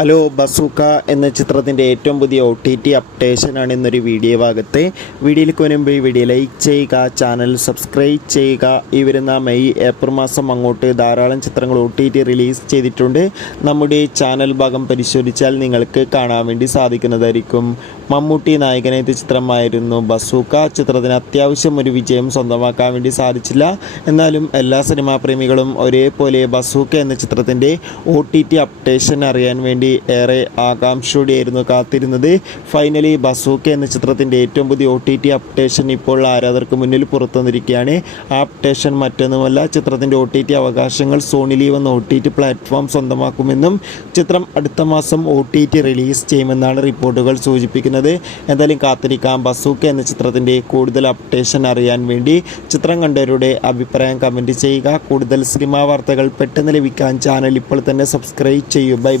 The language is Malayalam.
ഹലോ ബസൂക്ക എന്ന ചിത്രത്തിൻ്റെ ഏറ്റവും പുതിയ OTT അപ്ഡേഷനാണ് ഇന്നൊരു വീഡിയോ ഭാഗത്ത്. വീഡിയോയിലേക്ക് വരുമ്പോൾ ഈ വീഡിയോ ലൈക്ക് ചെയ്യുക, ചാനൽ സബ്സ്ക്രൈബ് ചെയ്യുക. ഈ വരുന്ന മെയ് ഏപ്രിൽ മാസം അങ്ങോട്ട് ധാരാളം ചിത്രങ്ങൾ OTT റിലീസ് ചെയ്തിട്ടുണ്ട്. നമ്മുടെ ചാനൽ ഭാഗം പരിശോധിച്ചാൽ നിങ്ങൾക്ക് കാണാൻ വേണ്ടി സാധിക്കുന്നതായിരിക്കും. മമ്മൂട്ടി നായകനെത്തിയ ചിത്രമായിരുന്നു ബസൂക്ക. ചിത്രത്തിന് അത്യാവശ്യം ഒരു വിജയം സ്വന്തമാക്കാൻ വേണ്ടി സാധിച്ചില്ല. എന്നാലും എല്ലാ സിനിമാ പ്രേമികളും ഒരേപോലെ ബസൂക്ക എന്ന ചിത്രത്തിൻ്റെ OTT അപ്ഡേഷൻ അറിയാൻ വേണ്ടി ഏറെ ആകാംക്ഷയോടെയായിരുന്നു കാത്തിരുന്നത്. ഫൈനലി ബസൂക്ക എന്ന ചിത്രത്തിൻ്റെ ഏറ്റവും പുതിയ OTT അപ്ഡേഷൻ ഇപ്പോൾ ആരാധകർക്ക് മുന്നിൽ പുറത്തുവന്നിരിക്കുകയാണ്. ആ അപ്ഡേഷൻ മറ്റൊന്നുമല്ല, ചിത്രത്തിൻ്റെ OTT അവകാശങ്ങൾ സോണി ലീവ് എന്ന OTT പ്ലാറ്റ്ഫോം സ്വന്തമാക്കുമെന്നും ചിത്രം അടുത്ത മാസം OTT റിലീസ് ചെയ്യുമെന്നാണ് റിപ്പോർട്ടുകൾ സൂചിപ്പിക്കുന്നത്. എന്തായാലും കാത്തിരിക്കാം. ബസൂക്ക എന്ന ചിത്രത്തിൻ്റെ കൂടുതൽ അപ്ഡേഷൻ അറിയാൻ വേണ്ടി ചിത്രം കണ്ടവരുടെ അഭിപ്രായം കമൻറ്റ് ചെയ്യുക. കൂടുതൽ സിനിമാ വാർത്തകൾ പെട്ടെന്ന് ലഭിക്കാൻ ചാനൽ ഇപ്പോൾ തന്നെ സബ്സ്ക്രൈബ് ചെയ്യൂ. ബൈ.